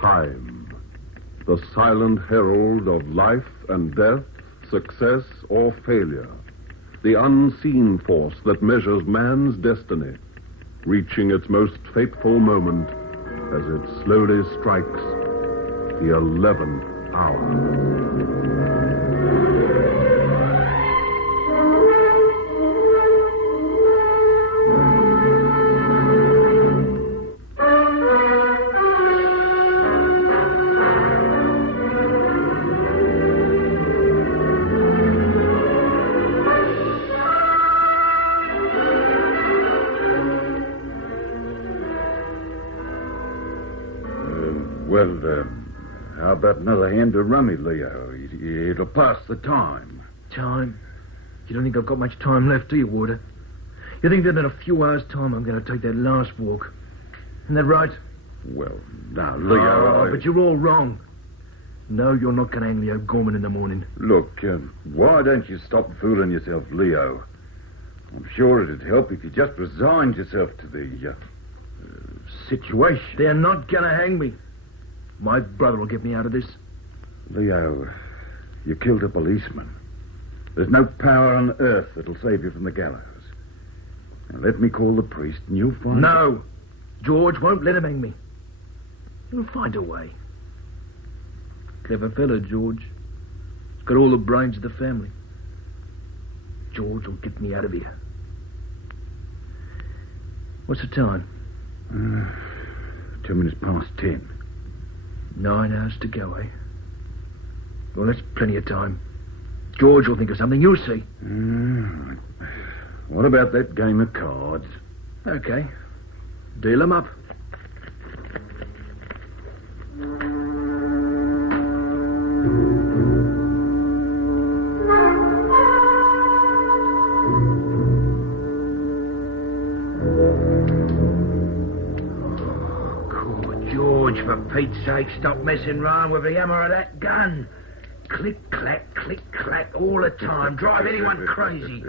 Time, the silent herald of life and death, success or failure, the unseen force that measures man's destiny, reaching its most fateful moment as it slowly strikes the 11th hour. How about another hand to rummy, Leo? It'll pass the time. Time? You don't think I've got much time left, do you, Warder? You think that in a few hours' time I'm going to take that last walk? Isn't that right? Well, now, Leo... But you're all wrong. No, you're not going to hang Leo Gorman in the morning. Look, why don't you stop fooling yourself, Leo? I'm sure it'd help if you just resigned yourself to the situation. They're not going to hang me. My brother will get me out of this. Leo, you killed a policeman. There's no power on earth that'll save you from the gallows. Now let me call the priest and you'll find... No. George won't let him hang me. He'll find a way. Clever fellow, George. He's got all the brains of the family. George will get me out of here. What's the time? 2 minutes past 10. 9 hours to go, eh? Well, that's plenty of time. George will think of something, you'll see. What about that game of cards? Okay. Deal 'em up. For Pete's sake, stop messing round with the hammer of that gun. Click-clack, all the time. Drive anyone crazy.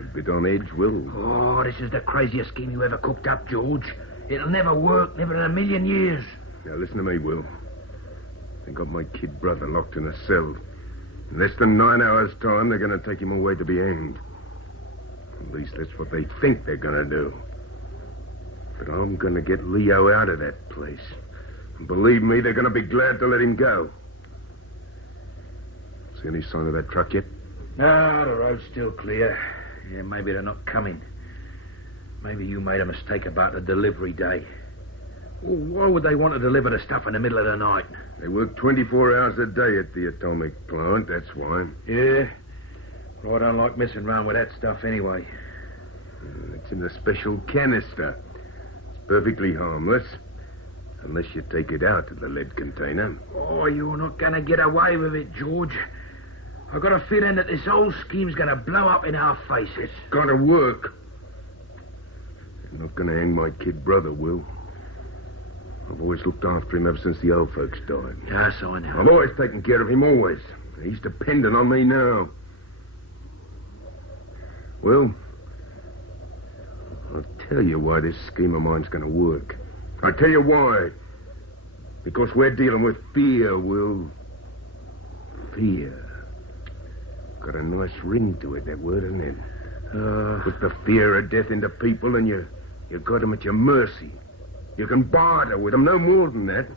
A bit on edge, Will. Oh, this is the craziest scheme you ever cooked up, George. It'll never work, never in a million years. Now, listen to me, Will. They got my kid brother locked in a cell. In less than 9 hours' time, they're going to take him away to be hanged. At least that's what they think they're going to do. But I'm going to get Leo out of that place. And believe me, they're going to be glad to let him go. See any sign of that truck yet? No, the road's still clear. Yeah, maybe they're not coming. Maybe you made a mistake about the delivery day. Well, why would they want to deliver the stuff in the middle of the night? They work 24 hours a day at the atomic plant, that's why. Yeah? Well, I don't like messing around with that stuff anyway. It's in a special canister. It's perfectly harmless. Unless you take it out of the lead container. Oh, you're not going to get away with it, George. I've got a feeling that this whole scheme's going to blow up in our faces. It's got to work. I'm not going to hang my kid brother, Will. I've always looked after him ever since the old folks died. Yes, I know. I've always taken care of him, always. He's dependent on me now. Will, I'll tell you why this scheme of mine's going to work. I'll tell you why. Because we're dealing with fear, Will. Fear. Got a nice ring to it, that word, isn't it? Put the fear of death into people and you got them at your mercy. You can barter with them, no more than that.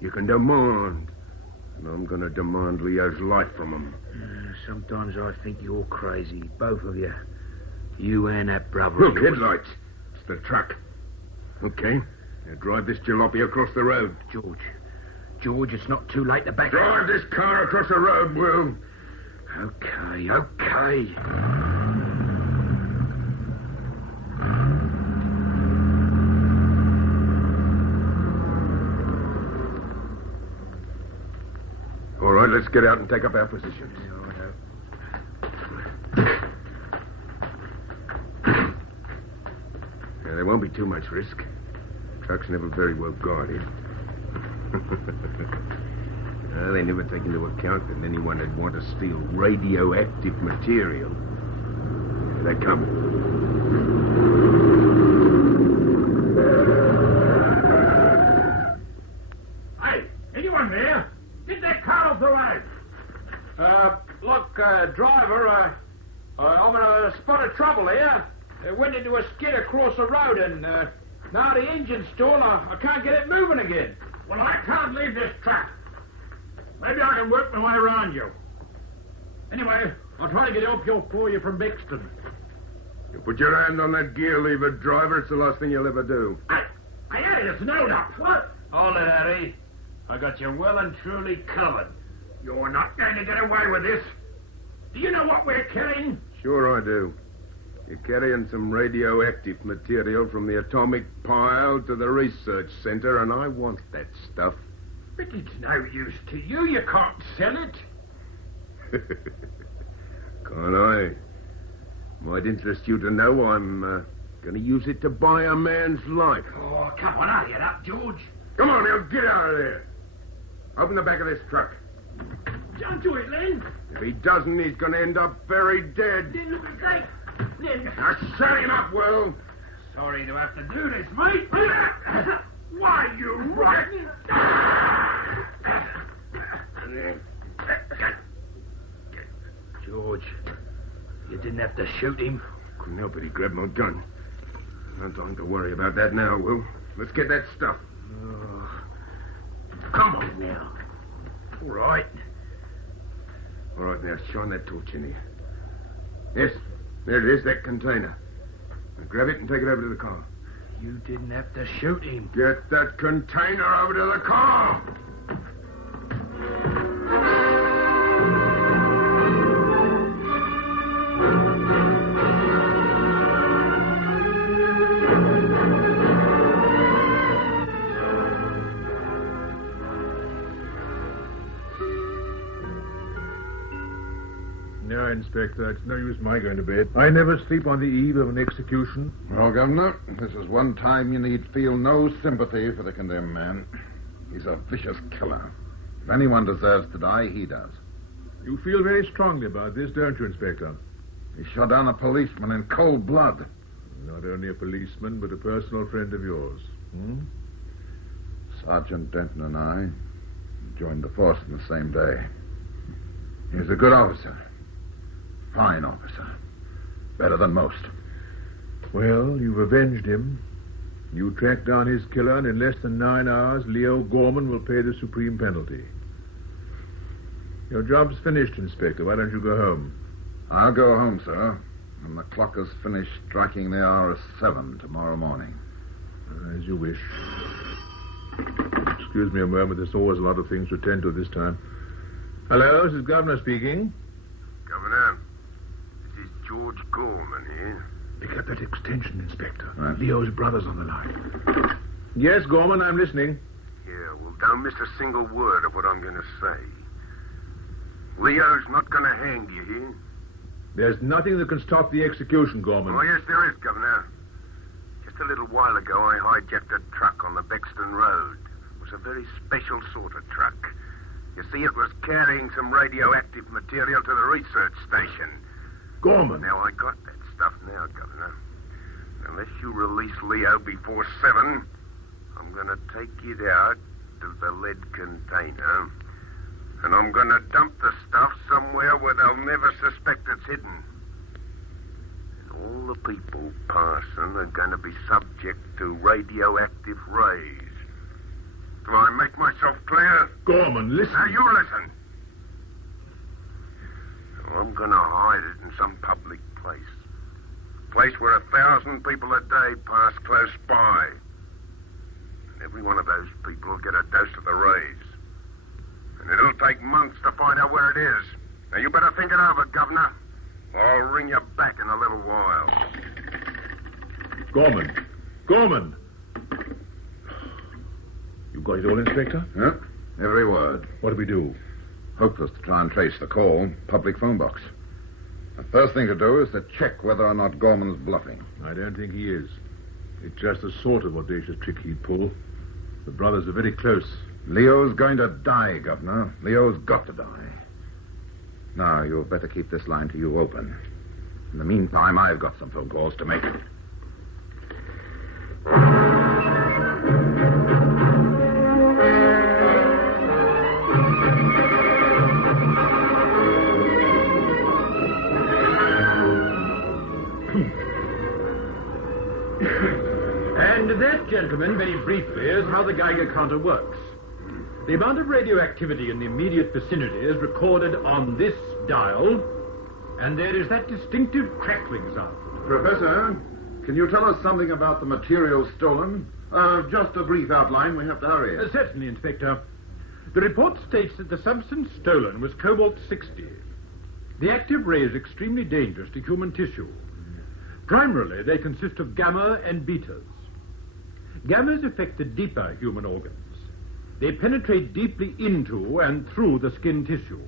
You can demand. And I'm going to demand Leo's life from them. Sometimes I think you're crazy, both of you. You and that brother. Look, headlights. It's the truck. Okay. Now drive this jalopy across the road. George, it's not too late to back up. Drive this car across the road, Will. Okay. All right, let's get out and take up our positions. Now, there won't be too much risk. Truck's never very well guarded. They never take into account that anyone would want to steal radioactive material. Here they come. Hey, Look, driver, I'm in a spot of trouble here. Went into a skid across the road, and now the engine's stalled. I can't get it moving again. Well, I can't leave this track. Maybe I can work my way around you. Anyway, I'll try to get up here for you from Bixton. You put your hand on that gear lever, driver. It's the last thing you'll ever do. I had it snowed up. What? Hold it, Harry. I got you well and truly covered. You're not going to get away with this. Do you know what we're carrying? Sure I do. You're carrying some radioactive material from the atomic pile to the research center, and I want that stuff. But it's no use to you. You can't sell it. Can't I? Might interest you to know I'm going to use it to buy a man's life. Oh, come on, hurry it up, George. Come on, now, get out of there. Open the back of this truck. Don't do it, Len. If he doesn't, he's going to end up very dead. Len, look at that. Len. Now, shut him up, Will. Sorry to have to do this, mate. Why, you rotten... George, you didn't have to shoot him. Couldn't help it. He grabbed my gun. No time to worry about that now, Will. Let's get that stuff. Come on now. All right. All right, now, shine that torch in here. Yes, there it is, that container. Now, grab it and take it over to the car. You didn't have to shoot him. Get that container over to the car! No, Inspector, it's no use my going to bed. I never sleep on the eve of an execution. Well, Governor, this is one time you need feel no sympathy for the condemned man. He's a vicious killer. If anyone deserves to die, he does. You feel very strongly about this, don't you, Inspector? He shot down a policeman in cold blood. Not only a policeman, but a personal friend of yours. Sergeant Denton and I joined the force on the same day. He's a good officer. Fine officer. Better than most. Well, you've avenged him. You tracked down his killer, and in less than 9 hours, Leo Gorman will pay the supreme penalty. Your job's finished, Inspector. Why don't you go home? I'll go home, sir. And the clock is finished striking the hour of 7 tomorrow morning. As you wish. Excuse me a moment. There's always a lot of things to attend to this time. Hello, this is Governor speaking. Governor, this is George Gorman here. Pick up that extension, Inspector. Right. Leo's brother's on the line. Yes, Gorman, I'm listening. Yeah, well, don't miss a single word of what I'm going to say. Leo's not going to hang you here. There's nothing that can stop the execution, Gorman. Oh, yes, there is, Governor. Just a little while ago, I hijacked a truck on the Bexton Road. It was a very special sort of truck. You see, it was carrying some radioactive material to the research station. Gorman! Now, I got that stuff now, Governor. Unless you release Leo before 7, I'm going to take it out of the lead container, and I'm going to dump the stuff somewhere where they'll never suspect it's hidden. And all the people passing are going to be subject to radioactive rays. Do I make myself clear? Gorman, listen. Now, you listen. I'm going to hide it in some public place. A place where 1,000 people a day pass close by. And every one of those people will get a dose of the rays. And it'll take months to find out where it is. Now, you better think it over, Governor. I'll ring you back in a little while. Gorman! Gorman! You got it all, Inspector? Yep, every word. What do we do? Hopeless to try and trace the call. Public phone box. The first thing to do is to check whether or not Gorman's bluffing. I don't think he is. It's just the sort of audacious trick he'd pull. The brothers are very close. Leo's going to die, Governor. Leo's got to die. Now, you'll better keep this line to you open. In the meantime, I've got some phone calls to make. gentlemen, very briefly, is how the Geiger counter works. The amount of radioactivity in the immediate vicinity is recorded on this dial, and there is that distinctive crackling sound. Professor, can you tell us something about the material stolen? Just a brief outline. We have to hurry. Certainly, Inspector. The report states that the substance stolen was cobalt-60. The active ray is extremely dangerous to human tissue. Primarily, they consist of gamma and betas. Gammas affect the deeper human organs. They penetrate deeply into and through the skin tissue.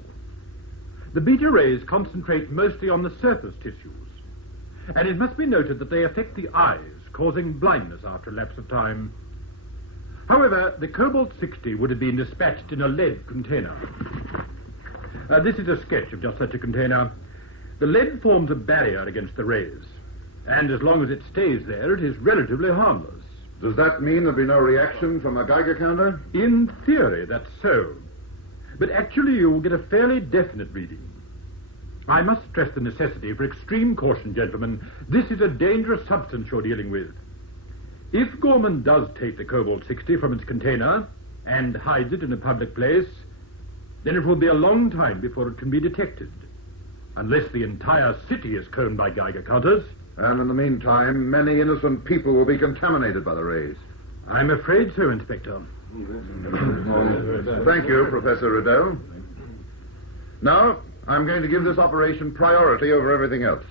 The beta rays concentrate mostly on the surface tissues, and it must be noted that they affect the eyes, causing blindness after a lapse of time. However, the cobalt-60 would have been dispatched in a lead container. This is a sketch of just such a container. The lead forms a barrier against the rays, and as long as it stays there, it is relatively harmless. Does that mean there'll be no reaction from a Geiger counter? In theory, that's so. But actually, you will get a fairly definite reading. I must stress the necessity for extreme caution, gentlemen. This is a dangerous substance you're dealing with. If Gorman does take the cobalt-60 from its container and hides it in a public place, then it will be a long time before it can be detected, unless the entire city is combed by Geiger counters. And in the meantime, many innocent people will be contaminated by the rays. I'm afraid so, Inspector. Thank you, Professor Riddell. Now, I'm going to give this operation priority over everything else.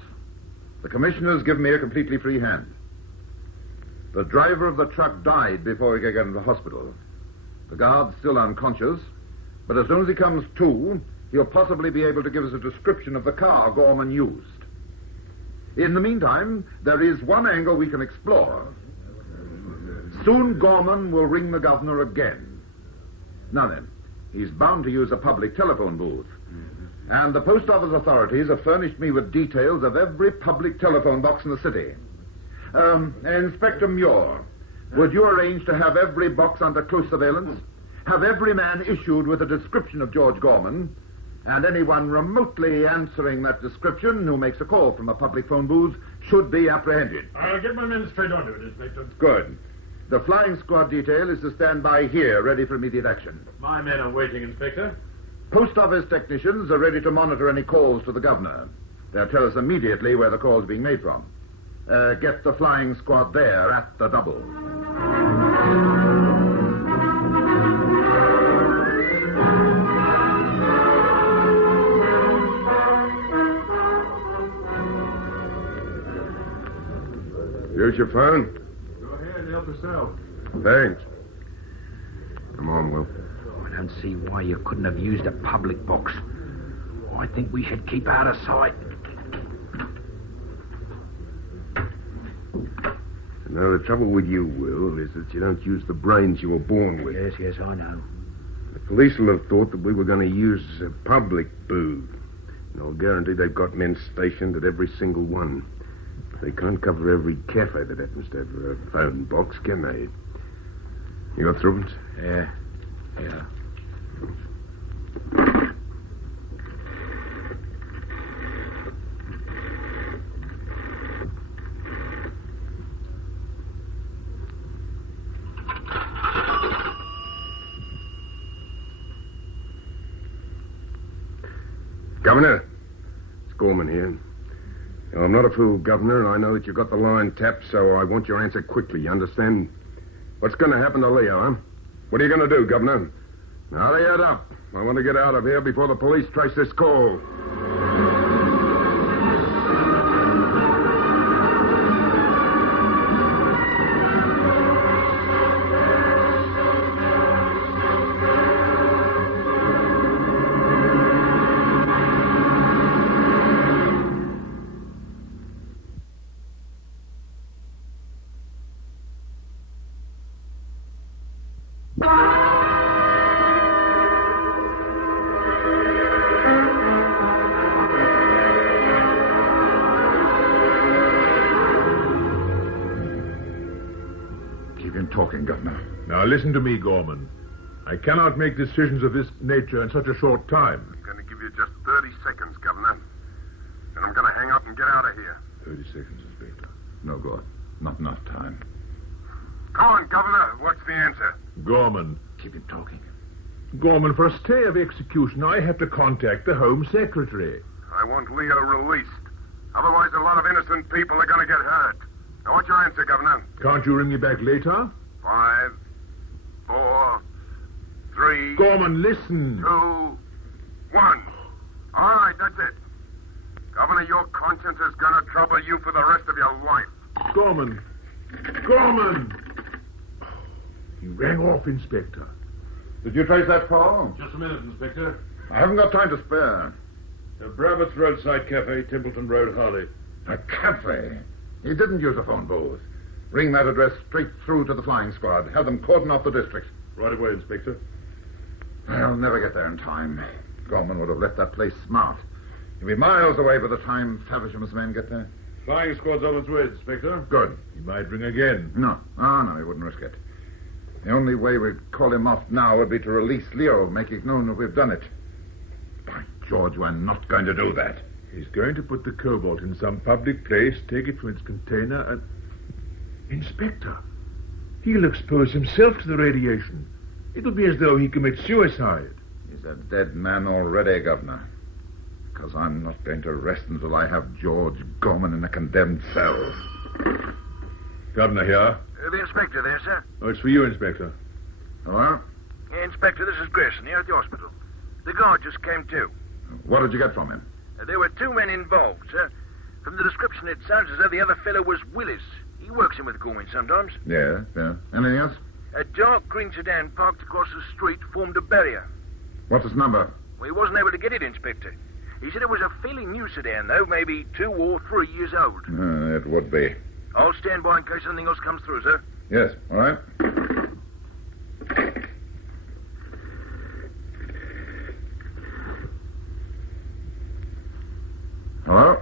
The commissioner's given me a completely free hand. The driver of the truck died before he could get into the hospital. The guard's still unconscious, but as soon as he comes to, he'll possibly be able to give us a description of the car Gorman used. In the meantime, there is one angle we can explore. Soon Gorman will ring the governor again. Now then, he's bound to use a public telephone booth. And the post office authorities have furnished me with details of every public telephone box in the city. Inspector Muir, would you arrange to have every box under close surveillance? Have every man issued with a description of George Gorman, and anyone remotely answering that description who makes a call from a public phone booth should be apprehended. I'll get my men straight onto it, Inspector. Good. The flying squad detail is to stand by here, ready for immediate action. My men are waiting, Inspector. Post office technicians are ready to monitor any calls to the governor. They'll tell us immediately where the call is being made from. Get the flying squad there at the double. Here's your phone. Go ahead and help yourself. Thanks. Come on, Will. I don't see why you couldn't have used a public box. I think we should keep out of sight. Now, the trouble with you, Will, is that you don't use the brains you were born with. Yes, I know. The police will have thought that we were going to use a public booth. And I'll guarantee they've got men stationed at every single one. They can't cover every cafe that happens to have a phone box, can they? You got through it? Yeah. Governor, it's Gorman here. Now, I'm not a fool, Governor, and I know that you've got the line tapped, so I want your answer quickly, you understand? What's going to happen to Leo, huh? What are you going to do, Governor? Now, they head up. I want to get out of here before the police trace this call. Talking, Governor. Now, listen to me, Gorman. I cannot make decisions of this nature in such a short time. I'm going to give you just 30 seconds, Governor. Then I'm going to hang up and get out of here. 30 seconds, Inspector. No good. Not enough time. Come on, Governor. What's the answer? Gorman. Keep him talking. Gorman, for a stay of execution, I have to contact the Home Secretary. I want Leo released. Otherwise, a lot of innocent people are going to get hurt. Now, what's your answer, Governor? Can't you ring me back later? 5, 4, 3, Gorman, listen. 2, 1. All right, that's it. Governor, your conscience is going to trouble you for the rest of your life. Gorman. Gorman! He rang off, Inspector. Did you trace that call? Just a minute, Inspector. I haven't got time to spare. Brabant's Roadside Cafe, Templeton Road, Harley. A cafe? He didn't use a phone booth. Ring that address straight through to the flying squad. Have them cordon off the district. Right away, Inspector. I'll never get there in time. Gorman would have left that place smart. He'll be miles away by the time Favisham's men get there. Flying squad's on its way, Inspector. Good. He might ring again. No. Oh, no, he wouldn't risk it. The only way we'd call him off now would be to release Leo, make it known that we've done it. By George, we're not going to do that. He's going to put the cobalt in some public place, take it from its container, and... Inspector, he'll expose himself to the radiation. It'll be as though he commits suicide. He's a dead man already, Governor. Because I'm not going to rest until I have George Gorman in a condemned cell. Governor here. The inspector there, sir. Oh, it's for you, Inspector. Hello? Yeah, Inspector, this is Grayson here at the hospital. The guard just came to. What did you get from him? There were 2 men involved, sir. From the description, it sounds as though the other fellow was Willis. He works in with Gorman sometimes. Yeah. Anything else? A dark green sedan parked across the street formed a barrier. What's his number? Well, he wasn't able to get it, Inspector. He said it was a fairly new sedan, though, maybe 2 or 3 years old. It would be. I'll stand by in case anything else comes through, sir. Yes, all right. Hello?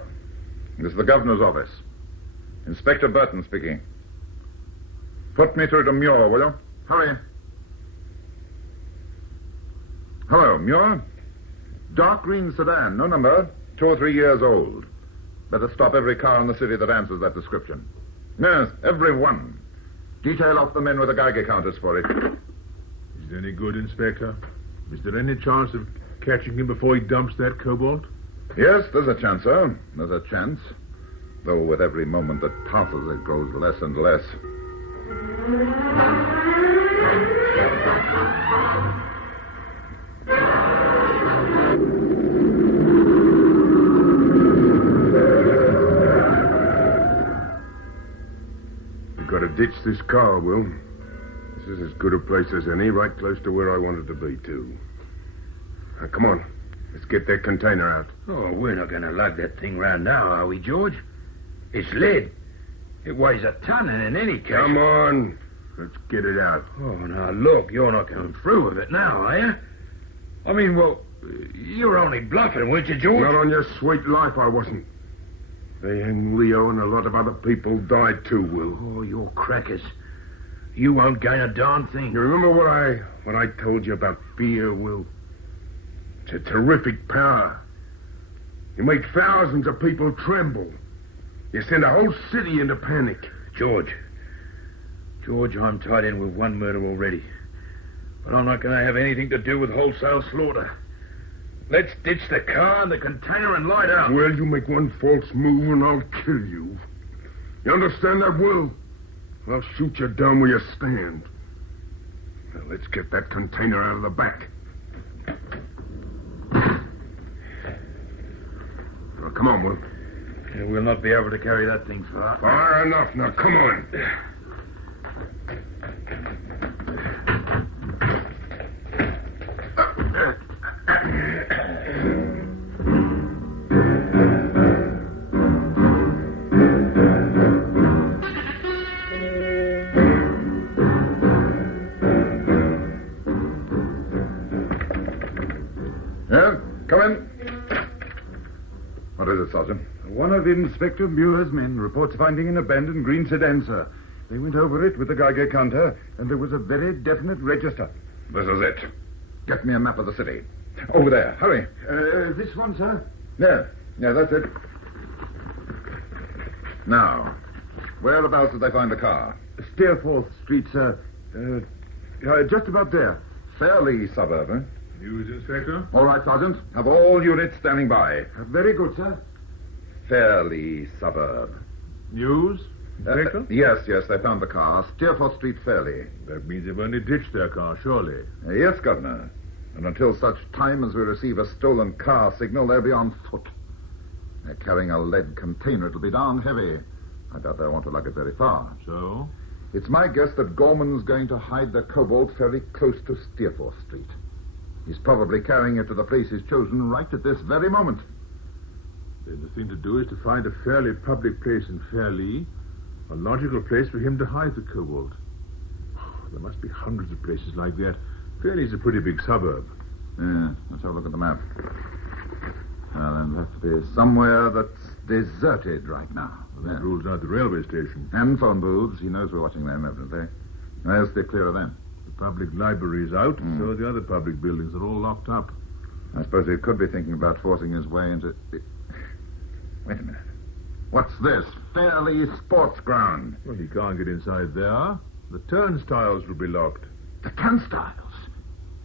This is the governor's office. Inspector Burton speaking. Put me through to Muir, will you? Hurry. Hello, Muir. Dark green sedan, no number, 2 or 3 years old. Better stop every car in the city that answers that description. Yes, every one. Detail off the men with the Geiger counters for it. Is it any good, Inspector? Is there any chance of catching him before he dumps that cobalt? Yes, there's a chance, sir. There's a chance. Though with every moment that passes, it grows less and less. We've got to ditch this car, Will. This is as good a place as any, right close to where I wanted to be, too. Now, come on. Let's get that container out. Oh, we're not going to lug that thing round now, are we, George? It's lead. It weighs a ton, and in any case... Come on. Let's get it out. Oh, now, look, you're not going through with it now, are you? I mean, well, you were only bluffing, weren't you, George? Not on your sweet life, I wasn't. They and Leo and a lot of other people died, too, Will. Oh, you're crackers. You won't gain a darn thing. You remember what I told you about fear, Will? It's a terrific power. You make thousands of people tremble. You send a whole city into panic. George, I'm tied in with one murder already. But I'm not going to have anything to do with wholesale slaughter. Let's ditch the car and the container and light out. Well, you make one false move and I'll kill you. You understand that, Will? I'll shoot you down where you stand. Now, let's get that container out of the back. Well, come on, Will. Yeah, we'll not be able to carry that thing far. Far enough. Now, come on. Yeah, come in. What is it, Sergeant? One of Inspector Muir's men reports finding an abandoned green sedan, sir. They went over it with the Geiger counter, and there was a very definite register. This is it. Get me a map of the city. Over there. Hurry. This one, sir? Yeah, that's it. Now, whereabouts did they find the car? Steerforth Street, sir. Just about there. Fairly suburb, eh? News, Inspector? All right, Sergeant. Have all units standing by. Very good, sir. Fairly suburb. News, Inspector? Yes, they found the car. Steerforth Street, Fairly. That means they've only ditched their car, surely. Yes, Governor. And until such time as we receive a stolen car signal, they'll be on foot. They're carrying a lead container. It'll be darn heavy. I doubt they want to lug it very far. So? It's my guess that Gorman's going to hide the cobalt very close to Steerforth Street. He's probably carrying it to the place he's chosen right at this very moment. Then the thing to do is to find a fairly public place in Fairlea, a logical place for him to hide the cobalt. There must be hundreds of places like that. Fairlea's a pretty big suburb. Yeah, let's have a look at the map. Well, then it'll have to be somewhere that's deserted right now. That rules out the railway station. And phone booths. He knows we're watching them, evidently. I'll steer clear of them. The public library's out, so the other public buildings are all locked up. I suppose he could be thinking about forcing his way into... Wait a minute. What's this? Fairly Sports Ground. Well, he can't get inside there. The turnstiles will be locked. The turnstiles?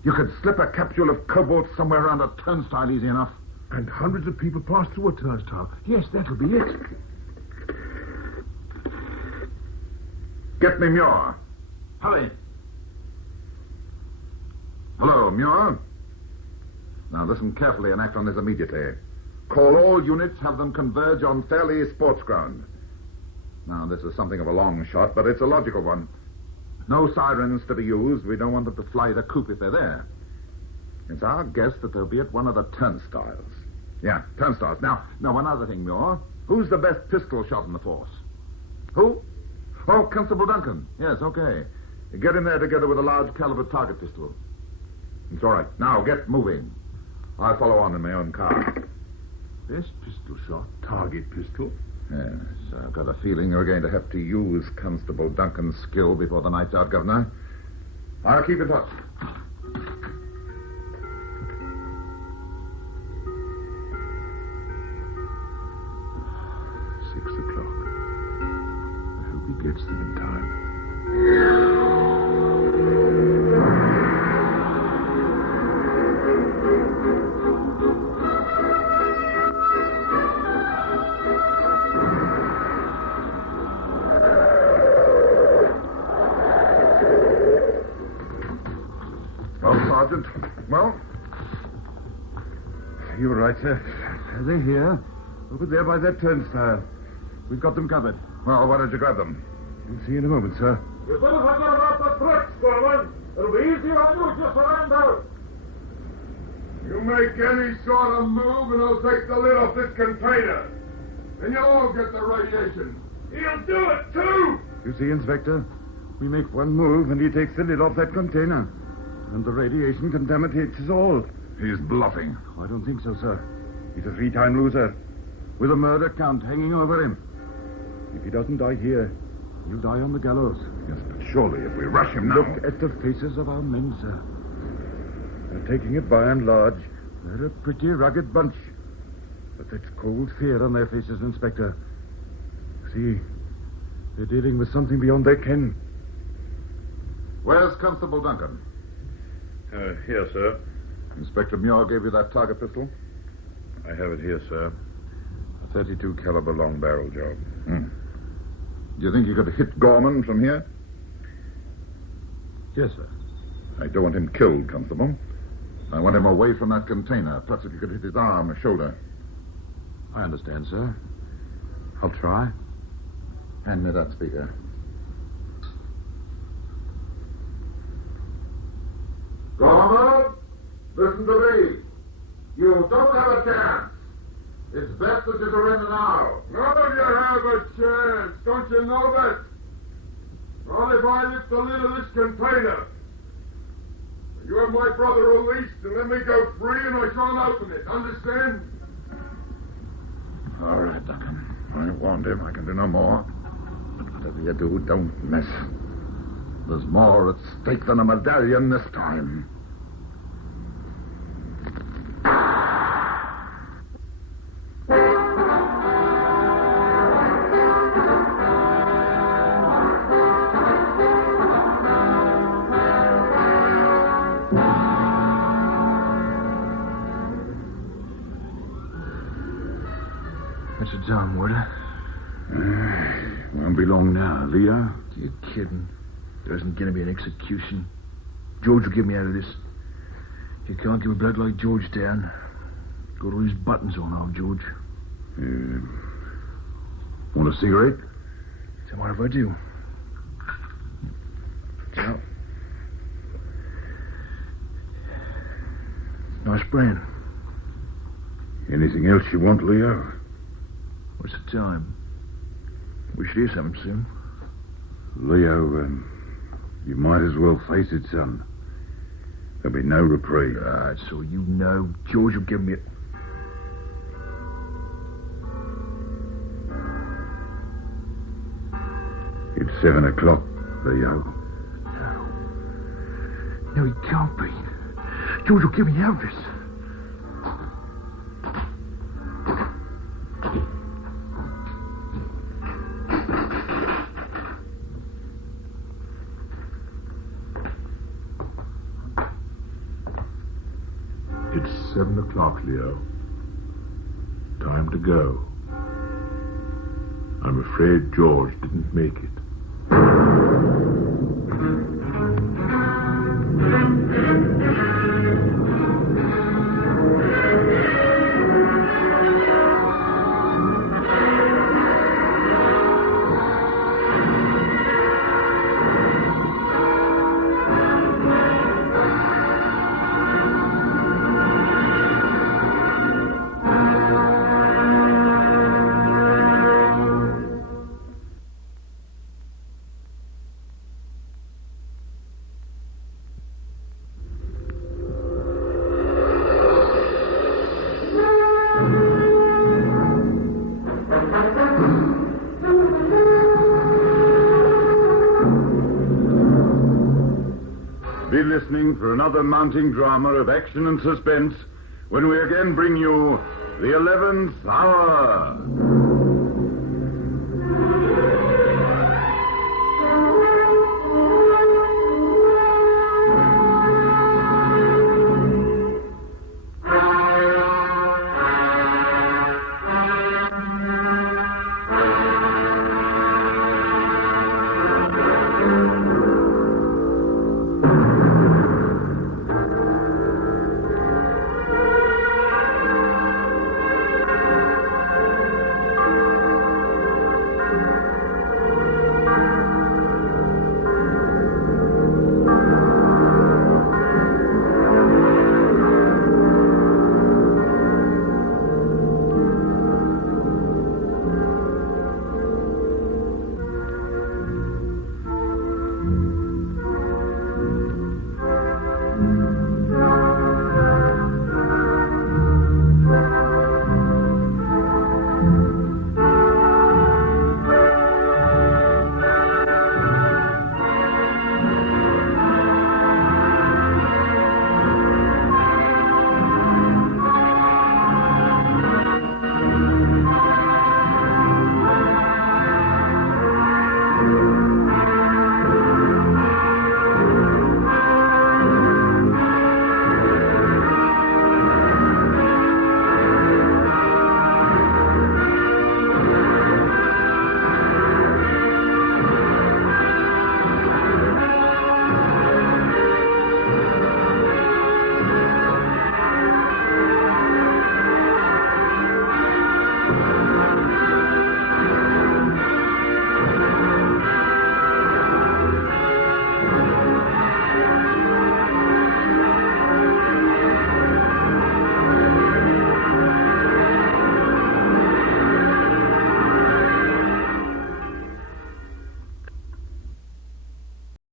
You could slip a capsule of cobalt somewhere around a turnstile easy enough. And hundreds of people pass through a turnstile. Yes, that'll be it. Get me Muir. Hurry. Hello, Muir. Now listen carefully and act on this immediately. Call all units, have them converge on Fairlea Sports Ground. Now, this is something of a long shot, but it's a logical one. No sirens to be used. We don't want them to fly the coop if they're there. It's our guess that they'll be at one of the turnstiles. Yeah, turnstiles. Now, one other thing, Muir. Who's the best pistol shot in the force? Who? Oh, Constable Duncan. Yes, okay. Get in there together with a large caliber target pistol. It's all right. Now, get moving. I'll follow on in my own car. Best pistol shot, target pistol. Yes, I've got a feeling you're going to have to use Constable Duncan's skill before the night's out, Governor. I'll keep in touch. I hope he gets them in time. Sergeant. Well? You're right, sir. They're here. Over there by that turnstile. We've got them covered. Well, why don't you grab them? You'll see in a moment, sir. You better forget about the threats, Gorman. It'll be easier on you just around out. You make any sort of move and I'll take the lid off this container. And you'll all get the radiation. He'll do it, too. You see, Inspector? We make one move and he takes the lid off that container. And the radiation contaminates us all. He's bluffing. Oh, I don't think so, sir. He's a three-time loser. With a murder count hanging over him. If he doesn't die here, he'll die on the gallows. Yes, but surely if we rush him now... Look at the faces of our men, sir. They're taking it by and large. They're a pretty rugged bunch. But that's cold fear on their faces, Inspector. See, they're dealing with something beyond their ken. Where's Constable Duncan? Here, sir. Inspector Muir gave you that target pistol? I have it here, sir. A 32 caliber long barrel job. Do you think you could hit Gorman from here? Yes, sir. I don't want him killed, Constable. I want him away from that container. Perhaps if you could hit his arm or shoulder. I understand, sir. I'll try. Hand me that speaker. Gorman, listen to me. You don't have a chance. It's best that you surrender now. No, you have a chance. Don't you know that? Only if I lift the lid of this container. You have my brother released and let me go free and I shall open it. Understand? All right, Duncan. I warned him. I can do no more. But whatever you do, don't miss. There's more at stake than a medallion this time. Job's on, Warder. Won't be long now, Leo. You're kidding. There isn't going to be an execution. George will get me out of this. You can't give a bloke like George down. Got all his buttons on, old George. Want a cigarette? So what if I do? So. Nice brand. Anything else you want, Leo? What's the time? We should hear something soon. Leo, you might as well face it, son. There'll be no reprieve. So you know George will give me a... It's 7 o'clock, Leo. No, he can't be. George will give me out of this. It's 7 o'clock, Leo. Time to go. I'm afraid George didn't make it. Be listening for another mounting drama of action and suspense when we again bring you the 11th Hour.